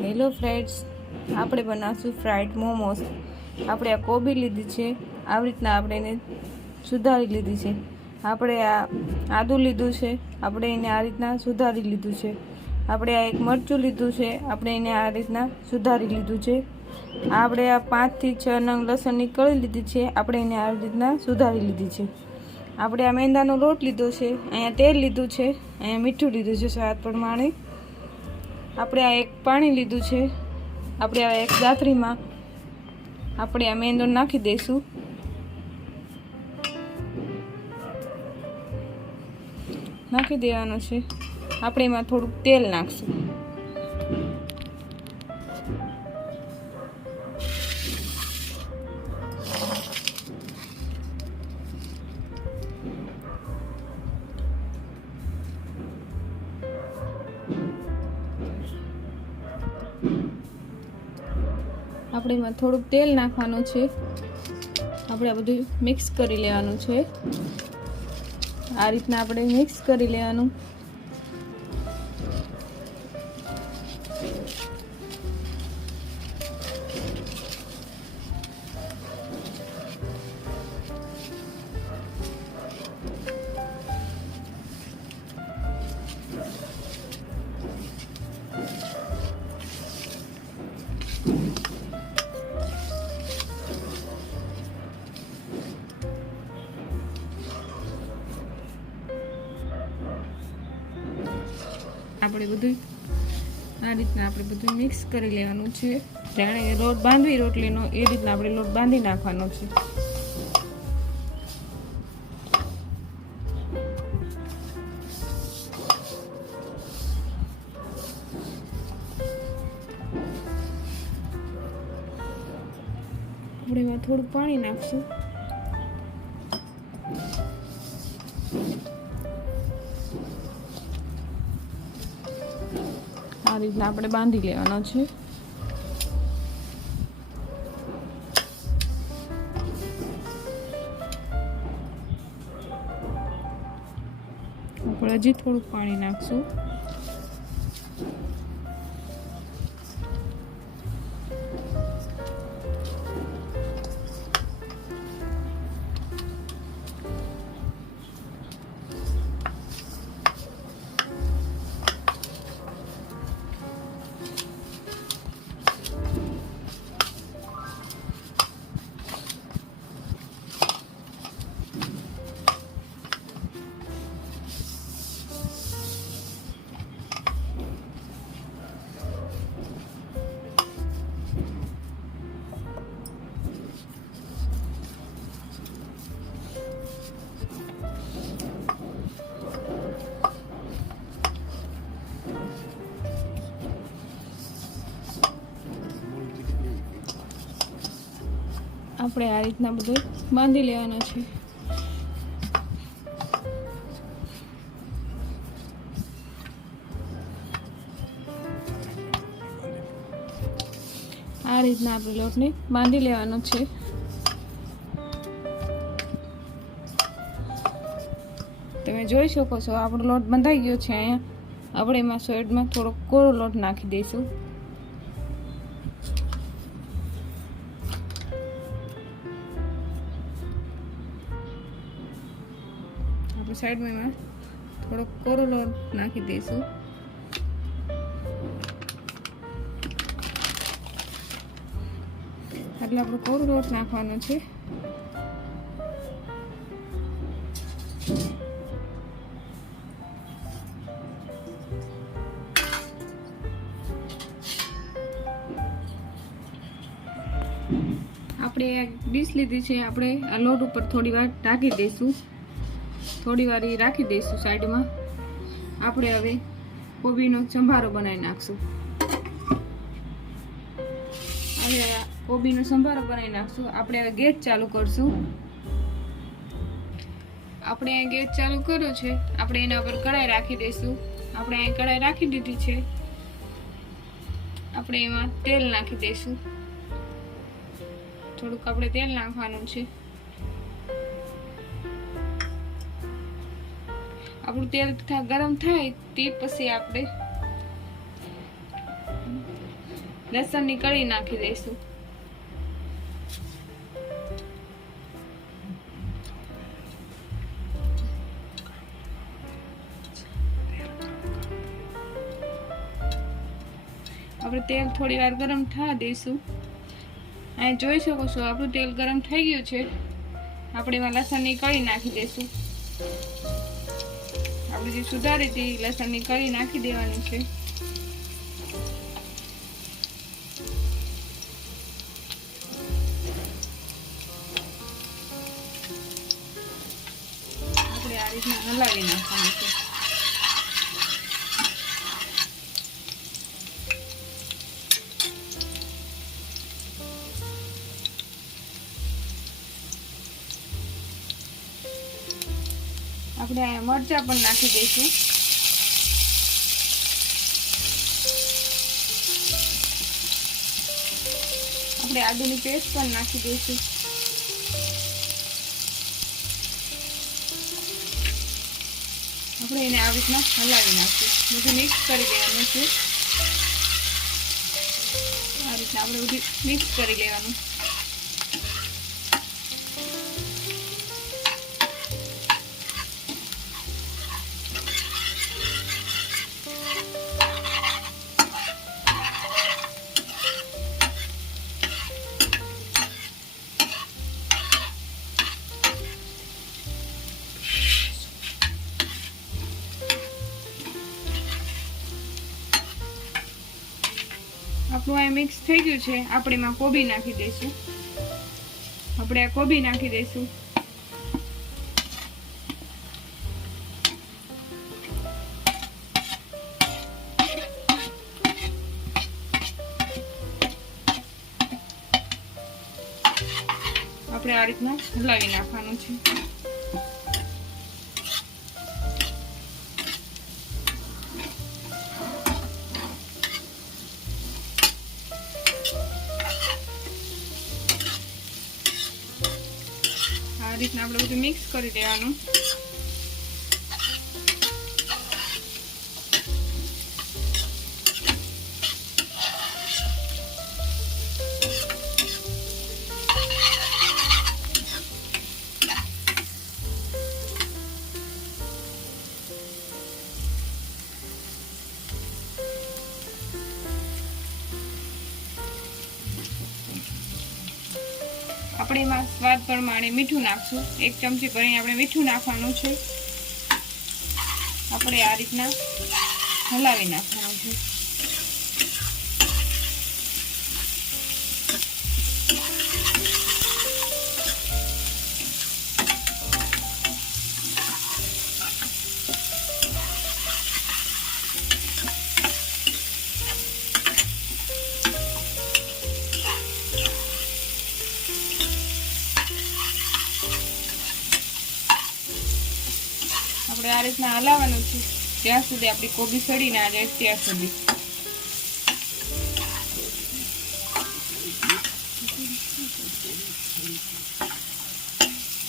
Hello friends, આપણે બનાવશું fried momos. આપણે આ કોબી લીધી છે, આવી રીતના આપણે એને સુધારી લીધી છે। આપણે આ આદું લીધું છે, આપણે એને આ રીતના સુધારી લીધું છે। આપણે આ એક મરચું લીધું છે, આપણે એને આ રીતના સુધારી લીધું છે। આપણે આ 5 થી 6 નંગ લસણની કળી લીધી છે, આપણે એને આ રીતના સુધારી લીધી છે। આપણે આ મેંદાનો લોટ લીધો છે, અહીંયા તેલ લીધું છે, અહીંયા મીઠું લીધું છે સ્વાદ પ્રમાણે। આપણે આ એક પાણી લીધું છે, આપણે આ એક જાતરીમાં આપણે આ મેંદો નાખી દઈશું। નાખી દેવાનો છે। આપણે એમાં થોડુંક તેલ નાખશું। આપણે એમાં થોડુંક તેલ નાખવાનું છે। આપણે આ બધું મિક્સ કરી લેવાનું છે। આ રીતના આપણે મિક્સ કરી લેવાનું। આપણે બધું આ રીતના આપણે બધું મિક્સ કરી લેવાનું છે। જાણે લોટ બાંધવી રોટલીનો એ રીતના આપણે લોટ બાંધી નાખવાનો છે। આપણે એમાં થોડું પાણી નાખશું। આ રીતના આપણે બાંધી લેવાનો છે। આપણે હજી થોડુંક પાણી નાખશું। આપણે આ રીતના બધું બાંધી લેવાનો છે। આ રીતના આપણે લોટને બાંધી લેવાનો છે। તમે જોઈ શકો છો આપણો લોટ બંધાઈ ગયો છે। અહીંયા આપણે એમાં સાઈડમાં થોડો કોરો લોટ નાખી દઈશું। આપણે સાઈડમાં એમાં થોડો કોરો લોટ નાખી દઈશું। એટલે આપણે કોરો લોટ નાખવાનો છે। આપણે એક ડીશ લીધી છે, આપણે આ લોટ ઉપર થોડી વાર ઢાંકી દઈશું। થોડી વાર રાખી દઈશું સાઈડમાં। આપણે હવે કોબીનો સંભારો બનાવી નાખશું। હવે કોબીનો સંભારો બનાવી નાખશું। આપણે હવે ગેસ ચાલુ કરશું। આપણે ગેસ ચાલુ કર્યો છે, આપણે એના ઉપર કઢાઈ રાખી દઈશું। આપણે અહીં કઢાઈ રાખી દીધી છે। આપણે એમાં તેલ નાખી દઈશું। થોડુંક આપણે તેલ નાખવાનું છે। આપણું તેલ ગરમ થાય તે પછી આપણે લસણની કળી નાખી દઈશું. આપણે તેલ થોડી વાર ગરમ થવા દઈશું. અહીં જોઈ શકો છો આપણું તેલ ગરમ થઈ ગયું છે. આપણે એમાં લસણની કળી નાખી દઈશું. આપણે જે સુધારી હતી લસણની કળી નાખી દેવાની છે. આપણે આ રીતના હલાવી નાખવાનું છે. આપણે અહીંયા મરચાં પણ નાખી દઈશું. આપણે આદુની પેસ્ટ પણ નાખી દઈશું. આપણે એને આવી રીતના હલાવી નાખીશું. બધું મિક્સ કરી દેવાનું છે. આ રીતના આપણે બધું મિક્સ કરી લેવાનું. આપણું આ મિક્સ થઈ ગયું છે. આપણે એમાં કોબી નાખી દઈશું. આપણે આ કોબી નાખી દઈશું. આપણે આ રીતના હલાવી નાખવાનું છે. આ રીતના આપણે બધું મિક્સ કરી દેવાનું. આપણે એમાં સ્વાદ પ્રમાણે મીઠું નાખશું. 1 ચમચી ભરીને આપણે મીઠું નાખવાનું છે. આપણે આ રીતના હલાવી નાખવાનું છે. આપણે આ રીતના હલાવવાનું છે જ્યાં સુધી આપણી કોબી સડી ના જાય ત્યાં સુધી.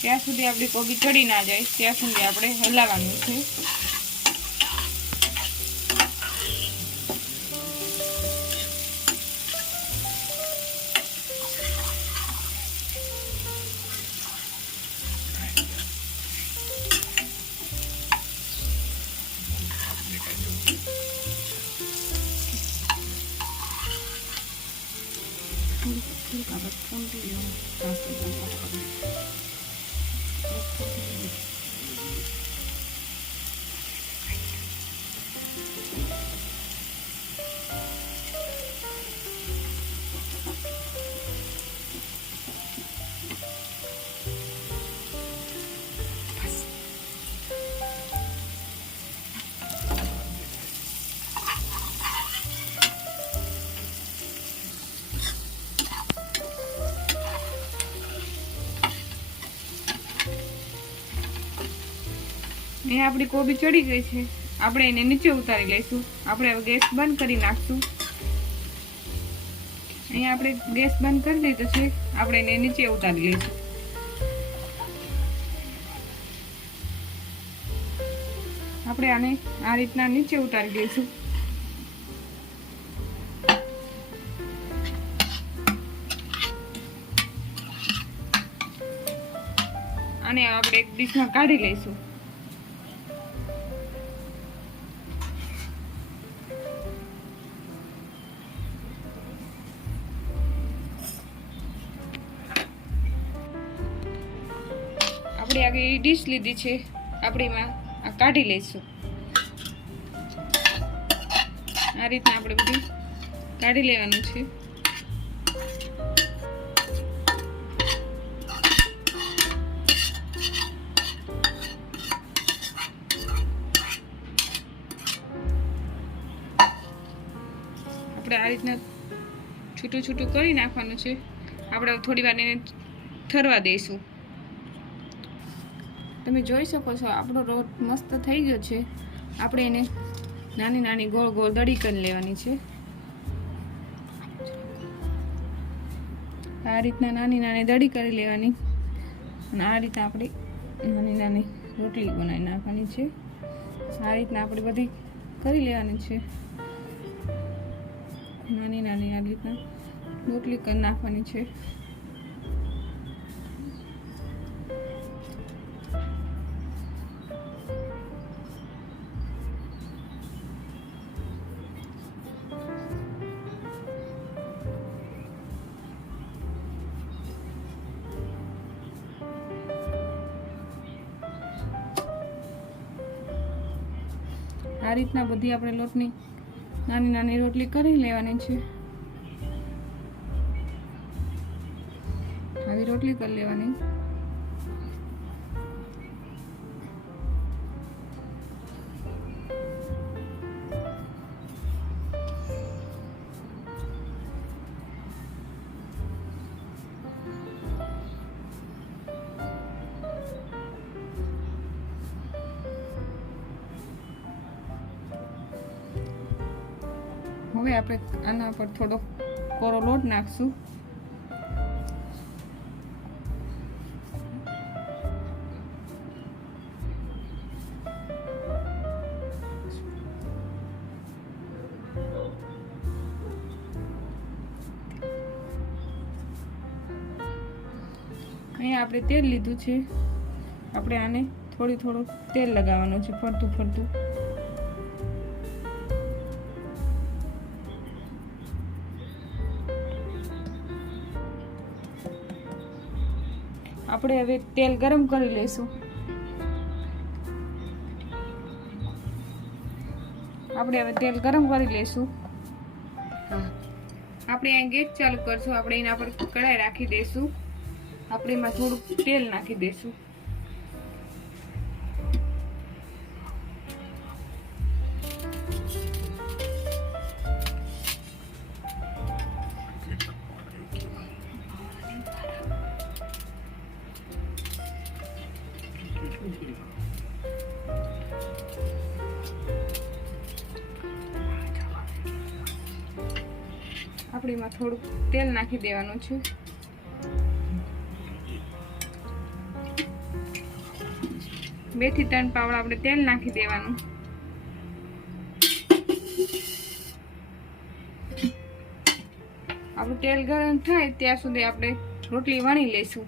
જ્યાં સુધી આપણી કોબી ચડી ના જાય ત્યાં સુધી આપણે હલાવવાનું છે. અહીંયા આપણી કોબી ચડી ગઈ છે. આપણે એને નીચે ઉતારી લઈશું. આપણે હવે ગેસ બંધ કરી નાખશું. અહીંયા આપણે ગેસ બંધ કરી દીધો છે. આપણે એને નીચે ઉતારી લઈશું. આપણે આને આ રીતના નીચે ઉતારી લઈશું. આને આપણે એક ડીશમાં કાઢી લઈશું. આપણે આગળ ડીશ લીધી છે, આપણે એમાં આ કાઢી લઈશું. આ રીતના આપણે બધું કાઢી લેવાનું છે. આપણે આ રીતના છૂટું છૂટું કરી નાખવાનું છે. આપણે થોડી વાર એને ઠરવા દઈશું. તમે જોઈ શકો છો આપણો લોટ મસ્ત થઈ ગયો છે. આપણે એને નાની નાની ગોળ ગોળ દડી કરી લેવાની છે. આ રીતના નાની નાની દડી કરી લેવાની અને આ રીતના આપણે નાની નાની રોટલી બનાવી નાખવાની છે. આ રીતના આપણે બધી કરી લેવાની છે. નાની નાની આ રીતના રોટલી કરી નાખવાની છે. આ રીતના બધી આપણે લોટની નાની નાની રોટલી કરી લેવાની છે. આવી રોટલી કરી લેવાની. હવે આપણે આના પર થોડો કોરો લોટ નાખશું. અહીંયા આપણે તેલ લીધું છે. આપણે આને થોડું તેલ લગાવવાનું છે ફરતું ફરતું. આપણે હવે તેલ ગરમ કરી લઈશું. આપણે અહીં ગેસ ચાલુ કરશું. આપણે એના પર કઢાઈ રાખી દઈશું. આપણે એમાં થોડું તેલ નાખી દઈશું. આપણે એમાં થોડું તેલ નાખી દેવાનું છે. બે થી ત્રણ પાવડા આપણે તેલ નાખી દેવાનું. આપણું તેલ ગરમ થાય ત્યાં સુધી આપણે રોટલી વણી લઈશું.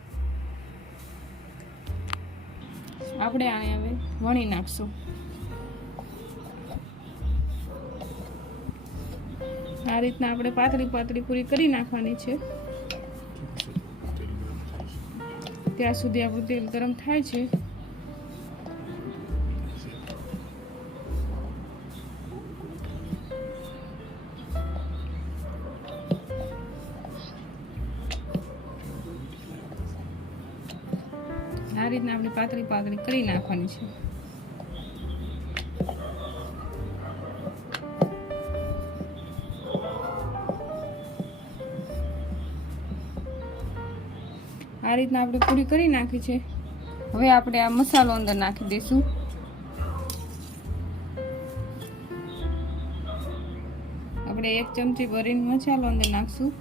આપણે આને હવે વણી નાખશું. આ રીતના આપણે પાતળી પાતળી પૂરી કરી નાખવાની છે. ત્યાં સુધી આપણું તેલ ગરમ થાય છે. આ રીતના આપણે પાતળી પાતળી કરી નાખવાની છે. આ રીતના આપણે પૂરી કરી નાખી છે. હવે આપણે આ મસાલો અંદર નાખી દઈશું. આપણે 1 ચમચી ભરીને મસાલો અંદર નાખશું.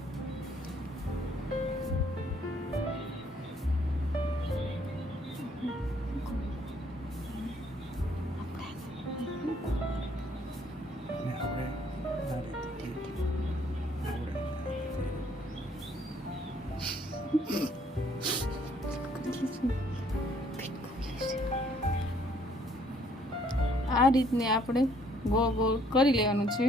આ રીતને આપણે ગોળ ગોળ કરી લેવાનું છે.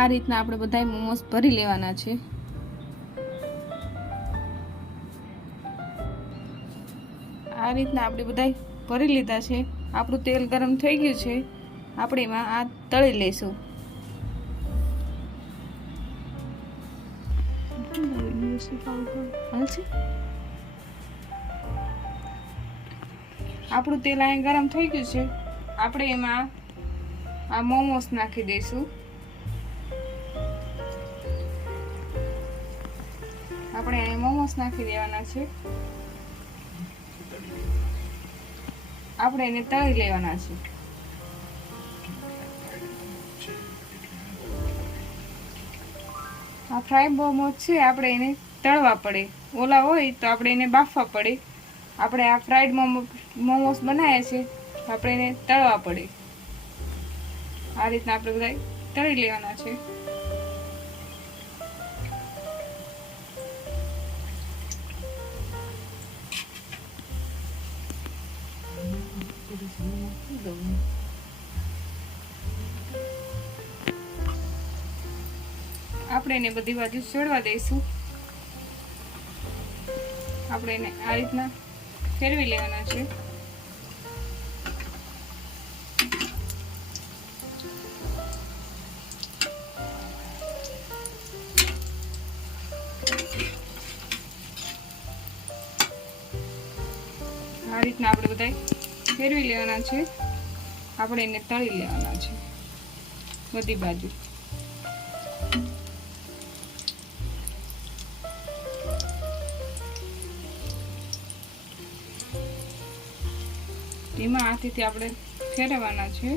આ રીતના આપણે બધા મોમોસ ભરી લેવાના છે. આ રીતના આપણે બધા ભરી લીધા છે. આપણું તેલ ગરમ થઈ ગયું છે. આપણે એમાં આ તળી લઈશું. આપણું તેલ અહીંયા ગરમ થઈ ગયું છે. આપણે એમાં આ મોમોસ નાખી દઈશું. આપણે અહીં મોમોસ નાખી દેવાના છે. આપણે એને તળી લેવાના છે. આ ફ્રાય મોમોસ છે, આપણે એને તળવા પડે. ઓલા હોય તો આપણે એને બાફવા પડે. આપણે આ ફ્રાઈડ મોમોસ બનાવ્યા છે, આપણે એને તળવા પડે. આ રીતના આપણે બધા તળી લેવાના છે. આપણે એને બધી બાજુ છોડવા દઈશું. આપણે એને આ રીતના ફેરવી લેવાના છે. આ રીતના આપણે બધા ફેરવી લેવાના છે. આપણે એને તળી લેવાના છે બધી બાજુ. ધીમા હાથેથી આપણે ફેરવવાના છે.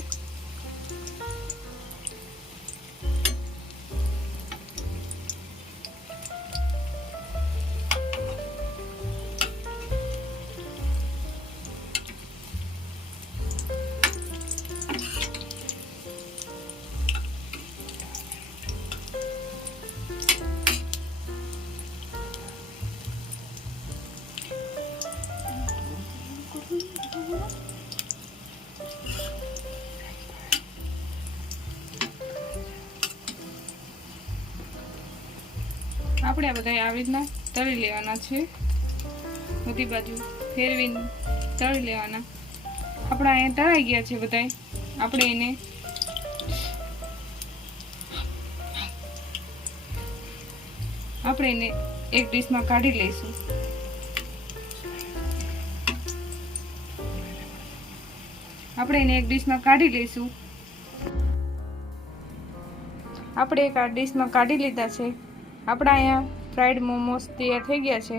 આપણે આ બધા આવી રીતના તળી લેવાના છે. બધી બાજુ ફેરવીને તળી લેવાના. આપણા અહીંયા તળાઈ ગયા છે બધા. આપણે એને એક ડીશમાં કાઢી લઈશું. આપણે એક આ ડીશમાં કાઢી લીધા છે. આપણા અહીંયા ફ્રાઈડ મોમોસ તૈયાર થઈ ગયા છે.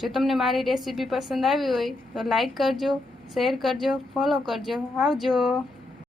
જો તમને મારી રેસીપી પસંદ આવી હોય તો લાઈક કરજો, શેર કરજો, ફોલો કરજો. આવજો.